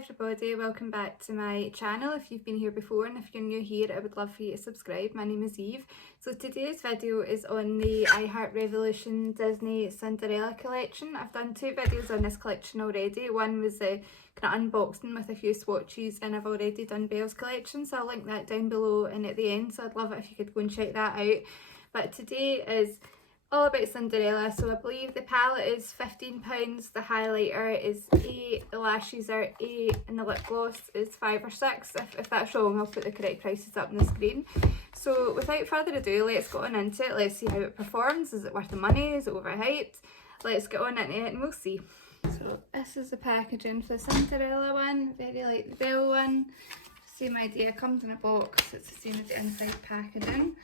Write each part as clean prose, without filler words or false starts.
everybody, welcome back to my channel if you've been here before, and if you're new here I would love for you to subscribe. My name is Eve. So today's video is on the I Heart Revolution Disney Cinderella collection. I've done two videos on this collection already. One was kind of unboxing with a few swatches, and I've already done Belle's collection, so I'll link that down below and at the end, so I'd love it if you could go and check that out. But today is all about Cinderella. So I believe the palette is £15, the highlighter is £8, the lashes are £8, and the lip gloss is £5 or £6. If that's wrong, I'll put the correct prices up on the screen. So without further ado, let's get on into it. Let's see how it performs. Is it worth the money? Is it overhyped? Let's get on into it and we'll see. So this is the packaging for the Cinderella one, very like the Belle one. Same idea, comes in a box, it's the same as the inside packaging.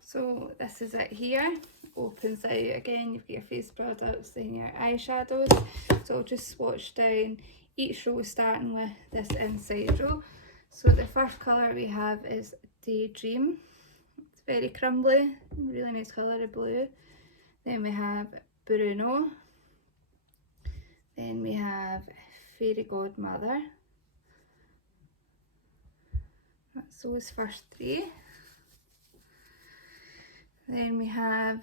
So this is it here, opens out again, you've got your face products and your eyeshadows. So I'll just swatch down each row starting with this inside row. So the first colour we have is Daydream. It's very crumbly, really nice colour of blue. Then we have Bruno. Then we have Fairy Godmother. That's those first three. Then we have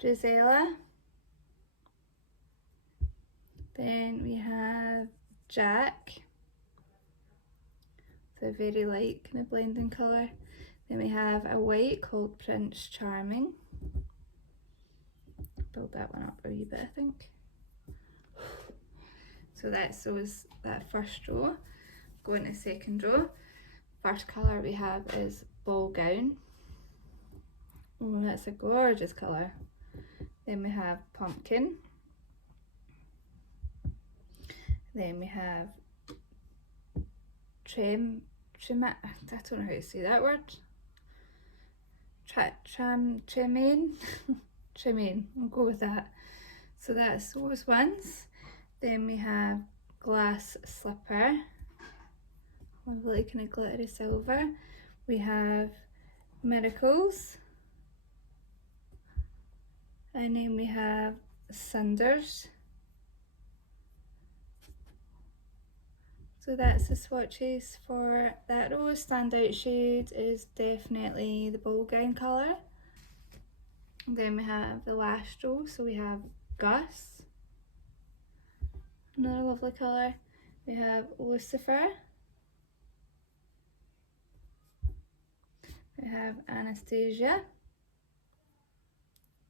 Gisela. Then we have Jack. It's a very light kind of blending colour. Then we have a white called Prince Charming. Build that one up a wee bit, I think. So that's that first row. Go into second row. First colour we have is Ball Gown. Oh, that's a gorgeous colour. Then we have Pumpkin. Then we have I don't know how to say that word. Tremaine. Tremaine, we'll go with that. So that's those ones. Then we have Glass Slipper. Lovely kind of glittery silver. We have Miracles. And then we have Cinders. So that's the swatches for that row. Standout shade is definitely the ball gown colour. And then we have the last row, so we have Gus. Another lovely colour. We have Lucifer. We have Anastasia.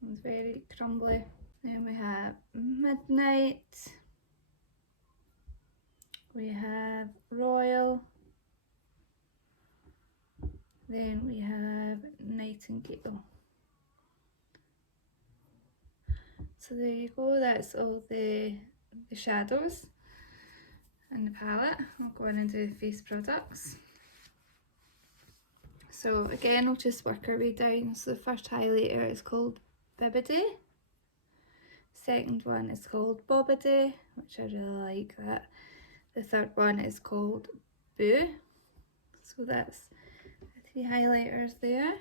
It's very crumbly. Then we have Midnight. We have Royal. Then we have Nightingale. So there you go, that's all the shadows and the palette. I'll go in and do the face products. So again, we'll just work our way down. So the first highlighter is called Bibbidi. Second one is called Bobbidi, which I really like that. The third one is called Boo. So that's the three highlighters there.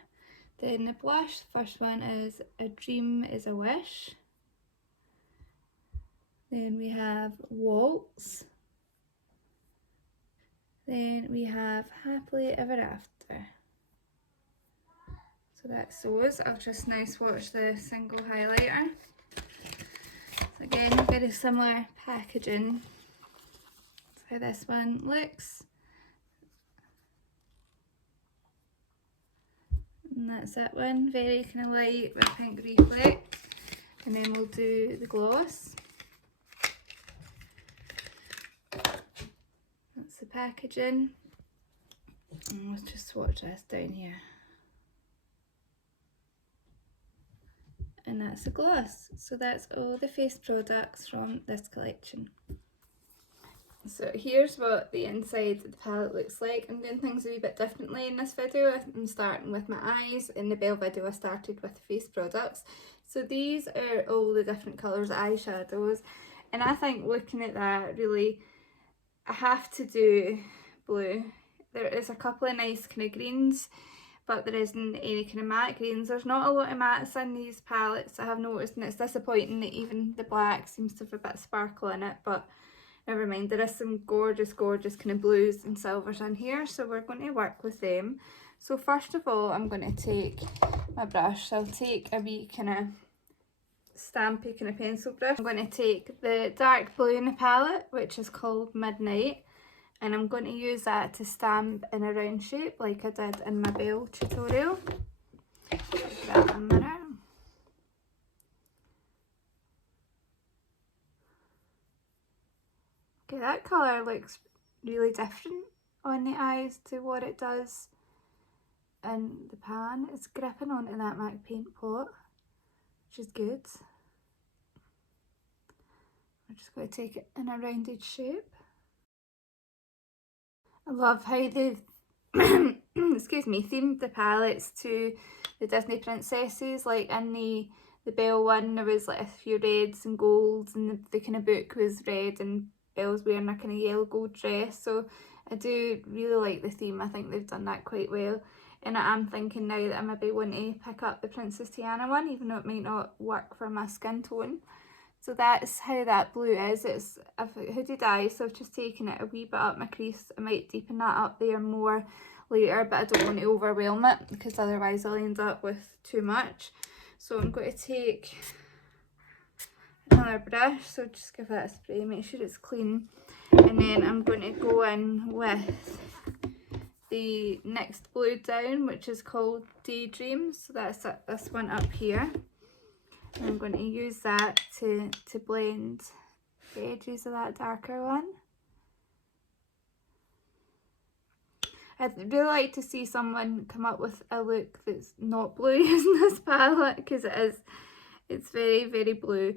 Then the blush, the first one is A Dream is a Wish. Then we have Waltz. Then we have Happily Ever After. So that's those. I'll just now swatch the single highlighter. So again, very similar packaging. That's how this one looks. And that's that one, very kind of light with pink reflect. And then we'll do the gloss. That's the packaging. And let's just swatch this down here. And that's the gloss. So that's all the face products from this collection. So here's what the inside of the palette looks like. I'm doing things a wee bit differently in this video. I'm starting with my eyes. In the Belle video I started with the face products. So these are all the different colours of eyeshadows, and I think looking at that, really I have to do blue. There is a couple of nice kind of greens, but there isn't any kind of matte greens. There's not a lot of mattes in these palettes, I have noticed, and it's disappointing that even the black seems to have a bit of sparkle in it, but never mind, there is some gorgeous kind of blues and silvers in here, so we're going to work with them. So first of all, I'm going to take my brush. So I'll take a wee kind of stampy kind of pencil brush. I'm going to take the dark blue in the palette, which is called Midnight, and I'm going to use that to stamp in a round shape like I did in my Belle tutorial. Give that a minute. Okay, that colour looks really different on the eyes to what it does in the pan. It's gripping onto that MAC paint pot, which is good. I'm just going to take it in a rounded shape. I love how they've excuse me, themed the palettes to the Disney princesses. Like in the Belle one, there was like a few reds and golds, and the kind of book was red, and Belle's wearing a kind of yellow gold dress. So I do really like the theme. I think they've done that quite well. And I am thinking now that I maybe want to pick up the Princess Tiana one, even though it might not work for my skin tone. So that's how that blue is. It's a hooded eye, so I've just taken it a wee bit up my crease. I might deepen that up there more later, but I don't want to overwhelm it because otherwise I'll end up with too much. So I'm going to take another brush, so just give that a spray, make sure it's clean, and then I'm going to go in with the next blue down, which is called Daydream. So that's this one up here. And I'm going to use that to blend the edges of that darker one. I'd really like to see someone come up with a look that's not blue using this palette, because it's very, very blue.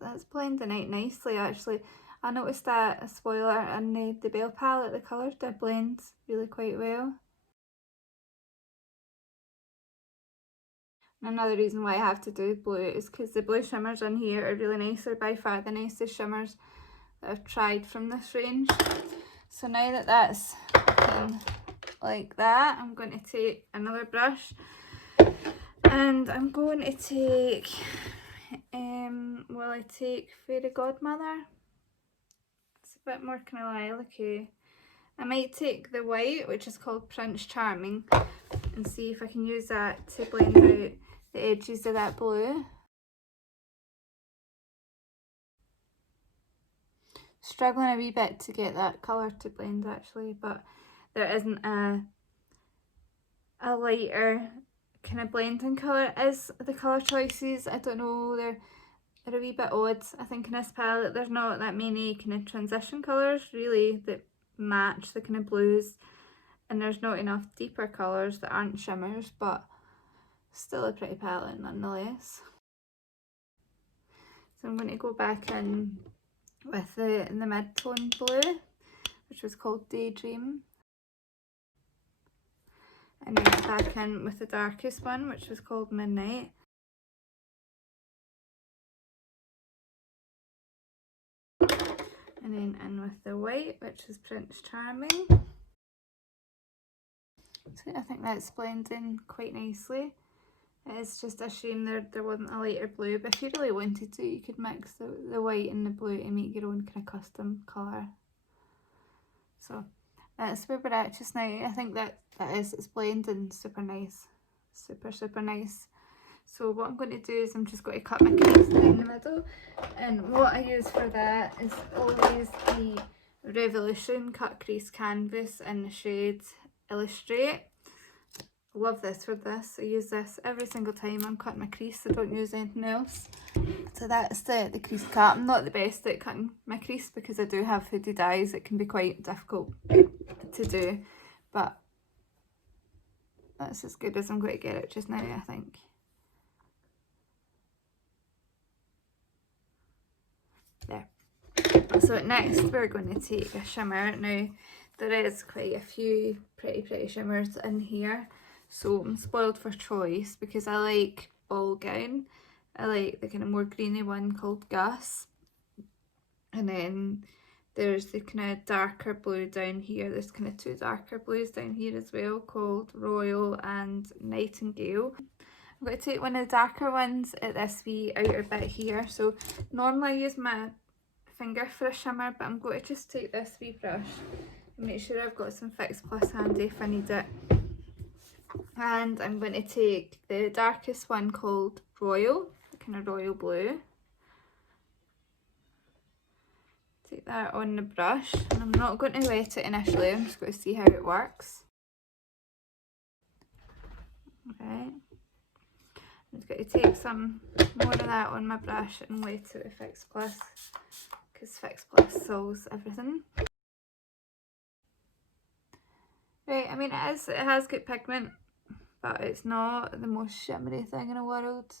That's blending out nicely actually. I noticed that a spoiler in the Belle palette, the colours did blend really quite well. Another reason why I have to do blue is because the blue shimmers in here are really nice. They're by far the nicest shimmers that I've tried from this range. So now that that's looking like that, I'm going to take another brush and I'm going to take, will I take Fairy Godmother? It's a bit more kind of lilac-y. I might take the white, which is called Prince Charming, and see if I can use that to blend out the edges of that blue. Struggling a wee bit to get that colour to blend actually, but there isn't a lighter kind of blending colour as the colour choices. I don't know, they're a wee bit odd. I think in this palette there's not that many kind of transition colours really that match the kind of blues, and there's not enough deeper colours that aren't shimmers, but still a pretty palette nonetheless. So I'm going to go back in with the mid-tone blue, which was called Daydream, and then back in with the darkest one, which was called Midnight. And then in with the white, which is Prince Charming. So I think that's blending quite nicely. It's just a shame there wasn't a lighter blue, but if you really wanted to, you could mix the white and the blue to make your own kind of custom colour. So that's where we're at just now. I think it's blending super nice. Super nice. So what I'm going to do is I'm just going to cut my crease down the middle, and what I use for that is always the Revolution cut crease canvas in the shade Illustrate. Love this for this. I use this every single time I'm cutting my crease. I don't use anything else. So that's the crease cut. I'm not the best at cutting my crease because I do have hooded eyes. It can be quite difficult to do, but that's as good as I'm going to get it just now, I think. There. So next we're going to take a shimmer. Now there is quite a few pretty shimmers in here, so I'm spoiled for choice because I like Ball Gown. I like the kind of more greeny one called Gus, and then there's the kind of darker blue down here. There's kind of two darker blues down here as well called Royal and Nightingale. I'm going to take one of the darker ones at this wee outer bit here. So normally I use my finger for a shimmer, but I'm going to just take this wee brush and make sure I've got some Fix Plus handy if I need it. And I'm going to take the darkest one called Royal, kind of royal blue. Take that on the brush, and I'm not going to wet it initially, I'm just going to see how it works. Right. I'm just going to take some more of that on my brush and wet it with Fix Plus, because Fix Plus solves everything. Right, I mean it has good pigment, but it's not the most shimmery thing in the world.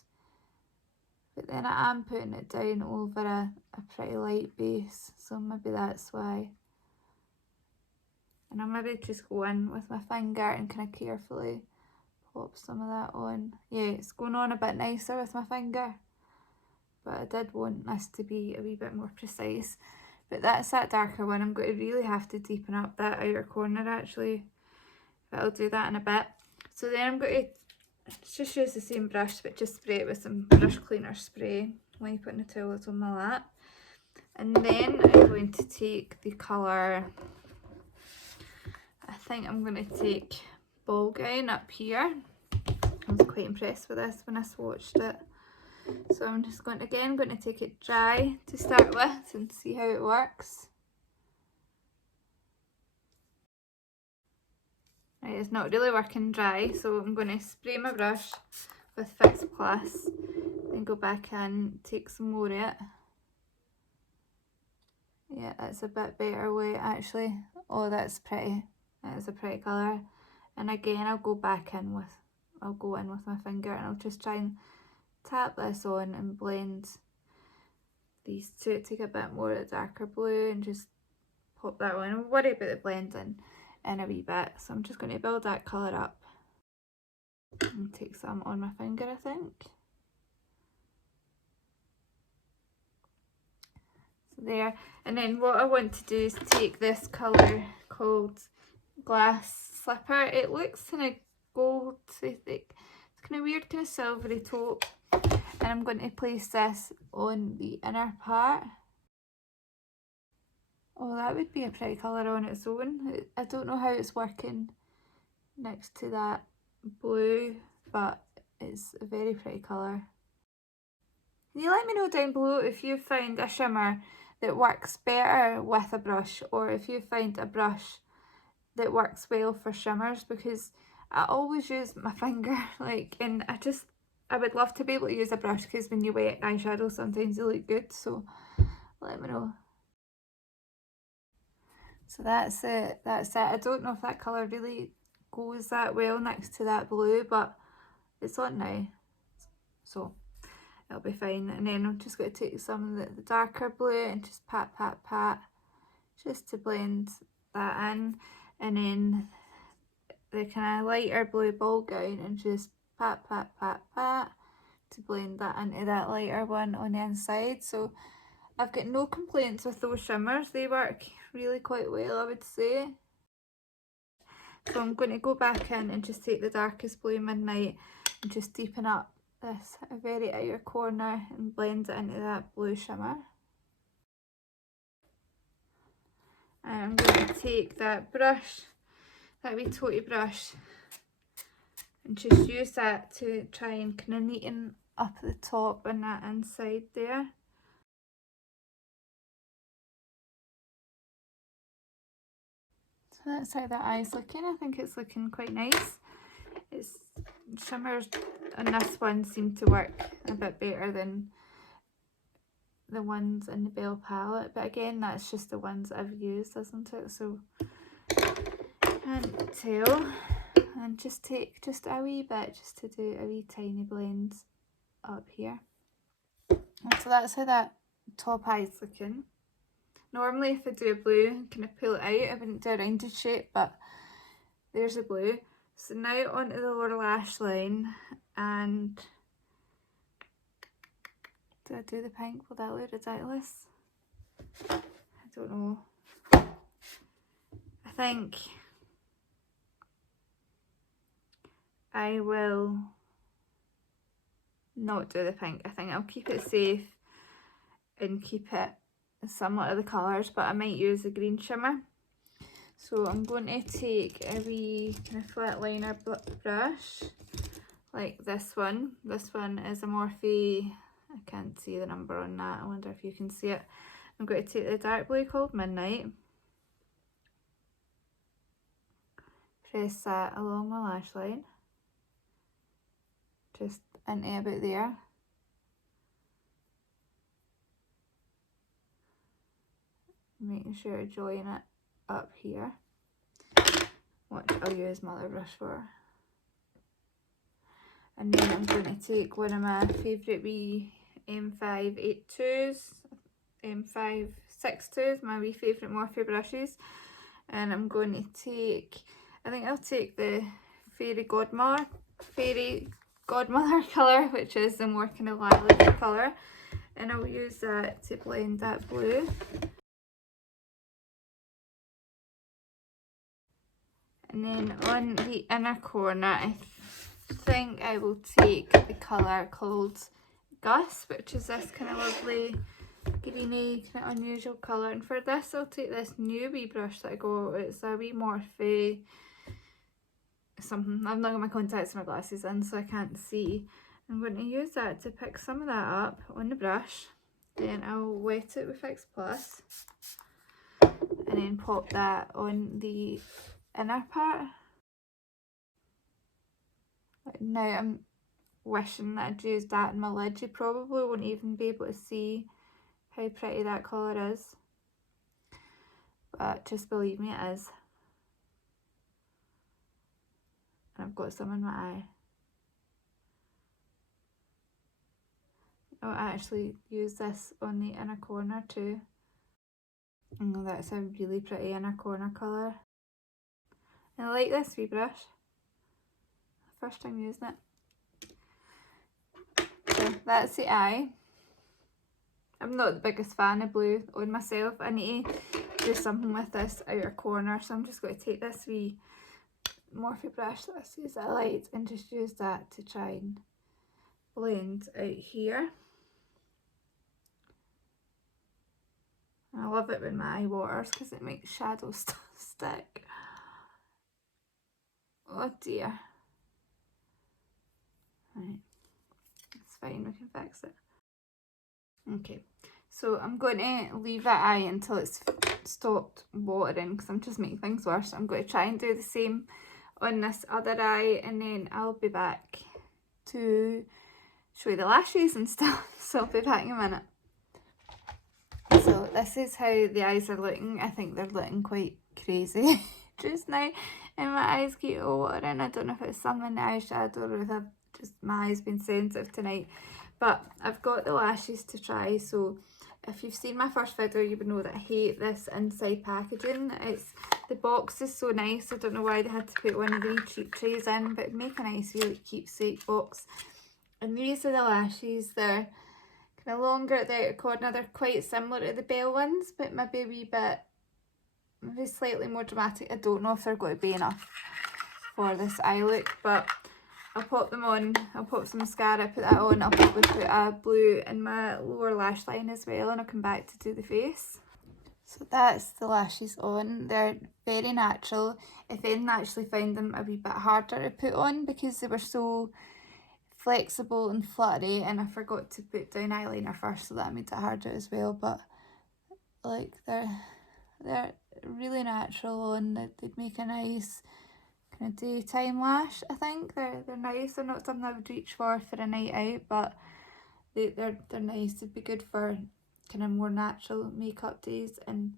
But then I am putting it down over a pretty light base, so maybe that's why. And I'll maybe just go in with my finger and kind of carefully pop some of that on. Yeah, it's going on a bit nicer with my finger, but I did want this to be a wee bit more precise. But that's that darker one. I'm going to really have to deepen up that outer corner actually, but I'll do that in a bit. So then I'm going to just use the same brush, but just spray it with some brush cleaner spray, wipe it in the towels on my lap. And then I'm going to take the colour, I think I'm going to take Ball Gown up here. I was quite impressed with this when I swatched it. So I'm just going to take it dry to start with and see how it works. Right, it's not really working dry, so I'm going to spray my brush with Fix Plus, then go back in, take some more of it. Yeah, that's a bit better weight actually. Oh, that's pretty. That is a pretty colour. And again, I'll go in with my finger and I'll just try and tap this on and blend these two. Take a bit more of the darker blue and just pop that on. I'll worry about the blending in a wee bit. So I'm just going to build that colour up and take some on my finger, I think. So there. And then what I want to do is take this colour called Glass Slipper. It looks kind of gold, it's kind of weird, kind of silvery taupe. And I'm going to place this on the inner part. Oh, that would be a pretty colour on its own. I don't know how it's working next to that blue, but it's a very pretty colour. Can you let me know down below if you found a shimmer that works better with a brush, or if you find a brush that works well for shimmers, because I always use my finger, like, and I would love to be able to use a brush, because when you wet eyeshadow sometimes they look good, so let me know. So that's it. I don't know if that colour really goes that well next to that blue, but it's on now, so it'll be fine. And then I'm just going to take some of the darker blue and just pat, just to blend that in. And then the kind of lighter blue Ball Gown and just pat to blend that into that lighter one on the inside. So I've got no complaints with those shimmers. They work really quite well, I would say. So I'm going to go back in and just take the darkest blue Midnight and just deepen up this very outer corner and blend it into that blue shimmer. And I'm going to take that brush, that wee toty brush, and just use that to try and kind of neaten up the top and that inside there. So that's how that eye's looking. I think it's looking quite nice. Its shimmers on this one seem to work a bit better than the ones in the Belle palette, but again, that's just the ones I've used, isn't it? So can't tell. And just take just a wee bit just to do a wee tiny blend up here. And so that's how that top eye's looking. Normally if I do a blue and kind of pull it out, I wouldn't do a rounded shape, but there's a blue. So now onto the lower lash line, and did I do the pink? Will that look ridiculous? I don't know. I think I will not do the pink. I think I'll keep it safe and keep it similar to the colours, but I might use the green shimmer. So I'm going to take a wee kind of flat liner brush like this one. This one is a Morphe, I can't see the number on that, I wonder if you can see it. I'm going to take the dark blue called Midnight, press that along my lash line, just into about there. Making sure I join it up here, which I'll use my other brush for. And then I'm going to take one of my favourite wee M582s, M562s, my wee favourite Morphe brushes. And I'm going to take, I think I'll take the Fairy Godmother colour, which is the more kind of lilac colour. And I'll use that to blend that blue. And then on the inner corner, I think I will take the colour called Gus, which is this kind of lovely greeny, kind of unusual colour. And for this, I'll take this new wee brush that I got. It's a wee Morphe something. I've not got my contacts and my glasses in, so I can't see. I'm going to use that to pick some of that up on the brush. Then I'll wet it with Fix Plus. And then pop that on the inner part. Now I'm wishing that I'd used that in my lid. You probably won't even be able to see how pretty that colour is, but just believe me, it is. And I've got some in my eye. I'll actually use this on the inner corner too. And that's a really pretty inner corner colour. And I like this wee brush. First time using it. So that's the eye. I'm not the biggest fan of blue on myself. I need to do something with this outer corner, so I'm just going to take this wee Morphe brush that I use that I like and just use that to try and blend out here. And I love it when my eye waters because it makes shadows stick. Oh dear. Right, it's fine, we can fix it. Okay, so I'm going to leave that eye until it's stopped watering because I'm just making things worse. I'm going to try and do the same on this other eye, and then I'll be back to show you the lashes and stuff. So I'll be back in a minute. So this is how the eyes are looking. I think they're looking quite crazy just now, and my eyes keep watering. I don't know if it's some in the eyeshadow or if my eyes been sensitive tonight, but I've got the lashes to try. So if you've seen my first video, you would know that I hate this inside packaging. The box is so nice. I don't know why they had to put one of these cheap trays in, but make a nice really keepsake box. And these are the lashes. They're kind of longer at the outer corner. They're quite similar to the Belle ones, but maybe a wee bit, maybe slightly more dramatic. I don't know if they're going to be enough for this eye look, but I'll pop them on. I'll pop some mascara, put that on. I'll probably put a blue in my lower lash line as well, and I'll come back to do the face. So that's the lashes on. They're very natural. If anything, I actually found them a wee bit harder to put on because they were so flexible and fluttery, and I forgot to put down eyeliner first, so that made it harder as well. But like they're really natural on. They'd make a nice kind of daytime lash. I think they're nice. They're not something I would reach for a night out, but they're nice. They'd be good for kind of more natural makeup days. And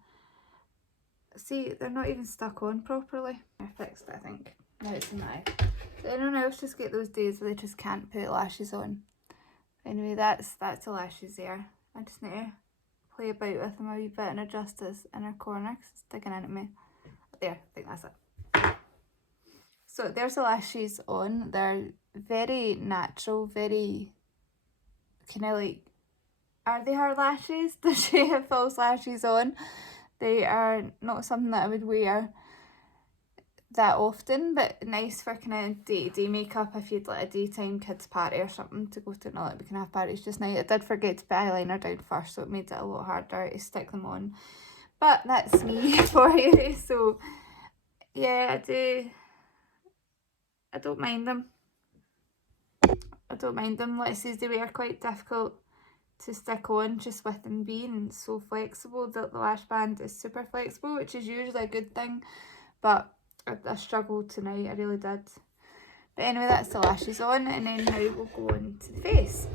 see, they're not even stuck on properly. I fixed it, I think. Now it's in my eye. So anyone else just get those days where they just can't put lashes on. Anyway, that's the lashes there. I just need to play about with them a wee bit and adjust this inner corner because it's sticking into me. There, I think that's it. So there's the lashes on. They're very natural, very kind of like, are they hard lashes? Does she have false lashes on? They are not something that I would wear that often, but nice for kind of day-to-day makeup if you'd like a daytime kids party or something to go to. Not like we can have parties just nice. I did forget to put eyeliner down first, so it made it a lot harder to stick them on, but that's me for you. So yeah, I don't mind them. Let's say they were quite difficult to stick on just with them being so flexible. The lash band is super flexible, which is usually a good thing, but I struggled tonight, I really did. But anyway, that's the lashes on, and then now we'll go on to the face.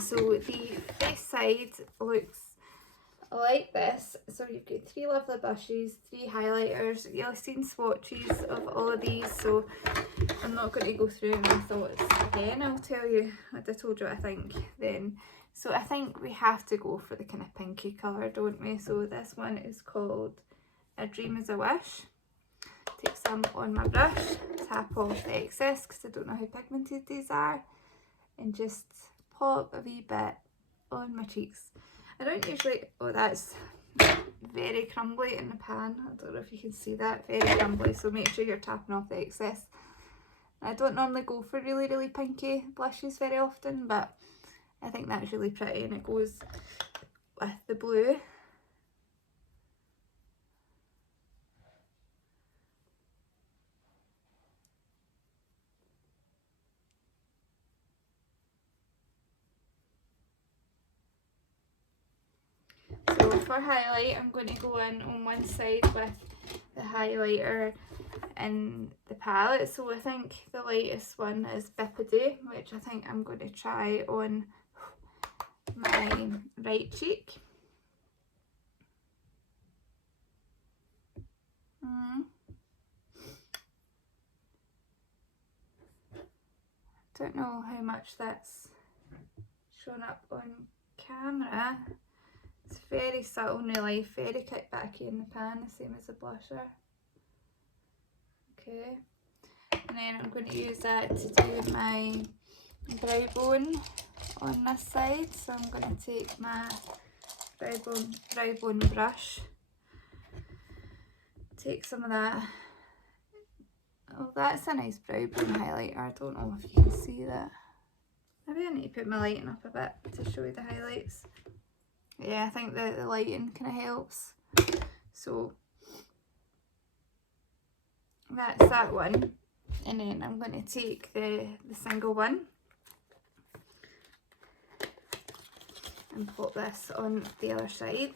So the face side looks like this. So you've got 3 lovely blushes, 3 highlighters. You'll have seen swatches of all of these, so I'm not going to go through my thoughts again. I'll tell you what I told you what I think then. So I think we have to go for the kind of pinky colour, don't we? So this one is called A Dream is a Wish. Take some on my brush, tap off the excess because I don't know how pigmented these are, and just pop a wee bit on my cheeks. I don't usually, oh that's very crumbly in the pan, I don't know if you can see that, very crumbly, so make sure you're tapping off the excess. I don't normally go for really pinky blushes very often, but I think that's really pretty and it goes with the blue. So for highlight, I'm going to go in on one side with the highlighter in the palette. So I think the lightest one is Bippity, which I think I'm going to try on my right cheek. Don't know how much that's shown up on camera. It's very subtle in real life, very kickbacky in the pan, the same as the blusher. Okay, and then I'm going to use that to do my brow bone on this side. So I'm going to take my brow bone brush, take some of that. Oh, that's a nice brow bone highlighter. I don't know if you can see that. Maybe I need to put my lighting up a bit to show you the highlights. Yeah, I think the lighting kind of helps. So that's that one. And then I'm going to take the single one and pop this on the other side.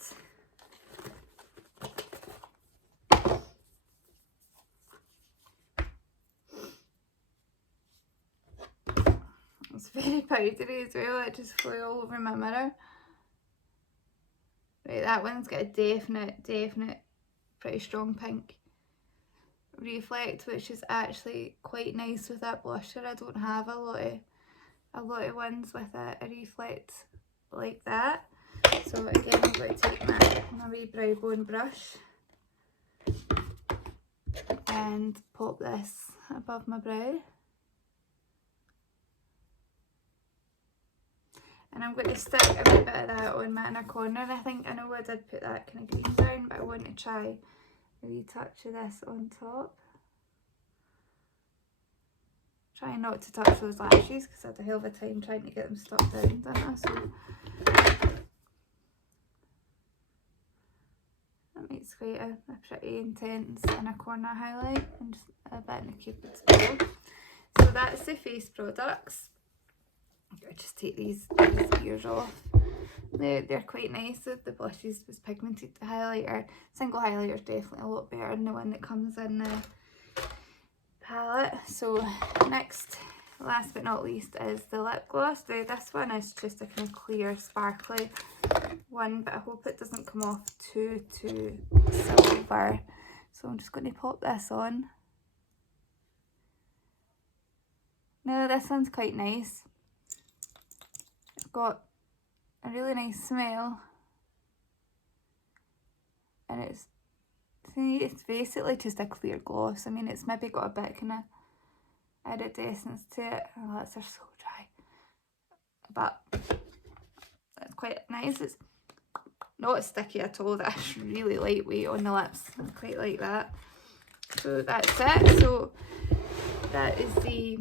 It's very powdery as well, it just flew all over my mirror. Right, that one's got a definite, pretty strong pink reflect, which is actually quite nice with that blusher. I don't have a lot of ones with a reflect like that. So again, I'm going to take my wee brow bone brush and pop this above my brow. And I'm going to stick a wee bit of that on my inner corner. I know I did put that kind of green down, but I want to try a wee touch of this on top. Try not to touch those lashes because I had a hell of a time trying to get them stuck down, didn't I? So that makes quite a pretty intense inner corner highlight, and just a bit in the Cupid's bow. So that's the face products. I'll just take these ears off. They're quite nice. The blushes was pigmented. The highlighter, single highlighter is definitely a lot better than the one that comes in the palette. So next, last but not least, is the lip gloss. This one is just a kind of clear, sparkly one, but I hope it doesn't come off too silver. So I'm just going to pop this on. Now this one's quite nice. It's got a really nice smell, and it's basically just a clear gloss. I mean, it's maybe got a bit kind of iridescence to it. Oh, lips are so dry, but it's quite nice. It's not sticky at all. That's really lightweight on the lips. I quite like that. So that's it. So that is the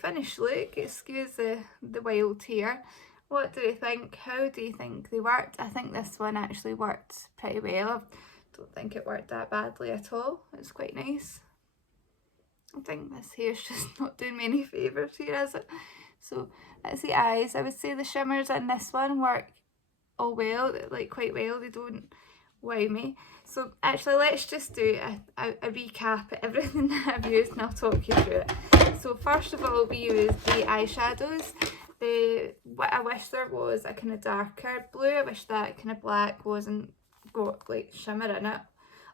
finished look. Excuse the wild hair. What do you think? How do you think they worked? I think this one actually worked pretty well. I don't think it worked that badly at all. It's quite nice. I think this hair's just not doing me any favours here, is it? So that's the eyes. I would say the shimmers in this one work all well, like quite well. They don't wow me. So actually let's just do a recap of everything that I've used and I'll talk you through it. So first of all, we used the eyeshadows. What I wish there was a kind of darker blue. I wish that kind of black wasn't got like shimmer in it.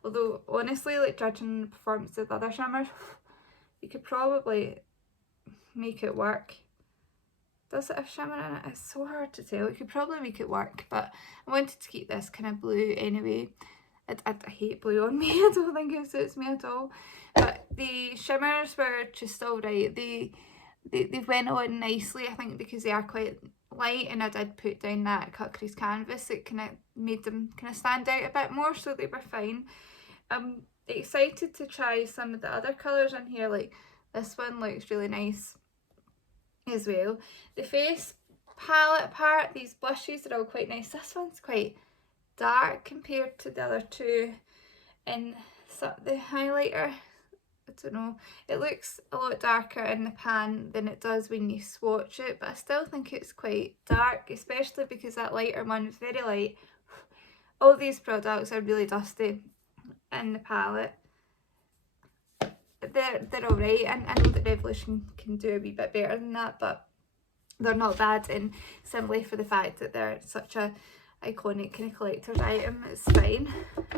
Although honestly, like judging the performance of the other shimmers, you could probably make it work. Does it have shimmer in it? It's so hard to tell. You could probably make it work, but I wanted to keep this kind of blue anyway. I hate blue on me. I don't think it suits me at all. But the shimmers were just alright. They went on nicely, I think, because they are quite light, and I did put down that cut crease canvas. It kind of made them kind of stand out a bit more, so they were fine. I'm excited to try some of the other colours in here. Like this one looks really nice as well. The face palette part, these blushes are all quite nice. This one's quite dark compared to the other two, and so the highlighter, I don't know, it looks a lot darker in the pan than it does when you swatch it, but I still think it's quite dark, especially because that lighter one is very light. All these products are really dusty in the palette. They're alright, and I know that Revolution can do a wee bit better than that, but they're not bad, and simply for the fact that they're such a iconic kind of collector's item, it's fine.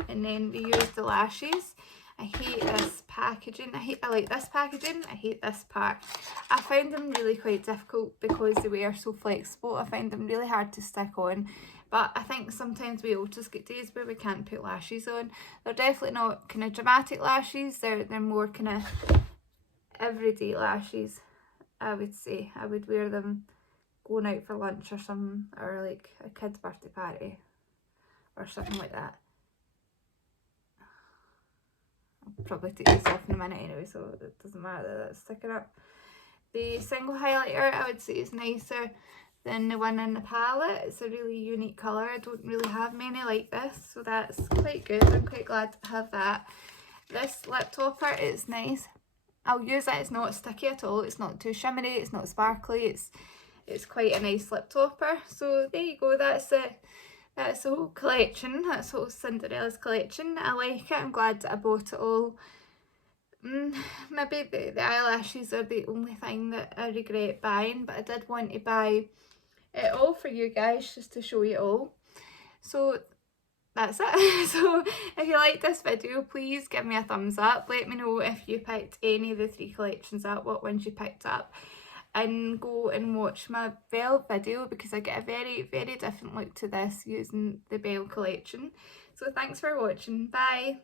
And then we use the lashes. I hate this packaging. I like this packaging. I hate this part. I find them really quite difficult because they were so flexible. I find them really hard to stick on. But I think sometimes we all just get days where we can't put lashes on. They're definitely not kind of dramatic lashes. They're more kind of everyday lashes, I would say. I would wear them going out for lunch or something, or like a kid's birthday party or something like that. I'll probably take this off in a minute anyway, so it doesn't matter that that's sticking up. The single highlighter I would say is nicer than the one in the palette. It's a really unique colour. I don't really have many like this, so that's quite good. I'm quite glad to have that. This lip topper is nice. I'll use it. It's not sticky at all. It's not too shimmery. It's not sparkly. It's quite a nice lip topper. So there you go. That's the whole collection. That's whole Cinderella's collection. I like it. I'm glad that I bought it all. Maybe the eyelashes are the only thing that I regret buying, but I did want to buy it all for you guys just to show you all. So that's it. So if you liked this video, please give me a thumbs up. Let me know if you picked any of the 3 collections up, what ones you picked up, and go and watch my Belle video because I get a very, very different look to this using the Belle collection. So thanks for watching. Bye.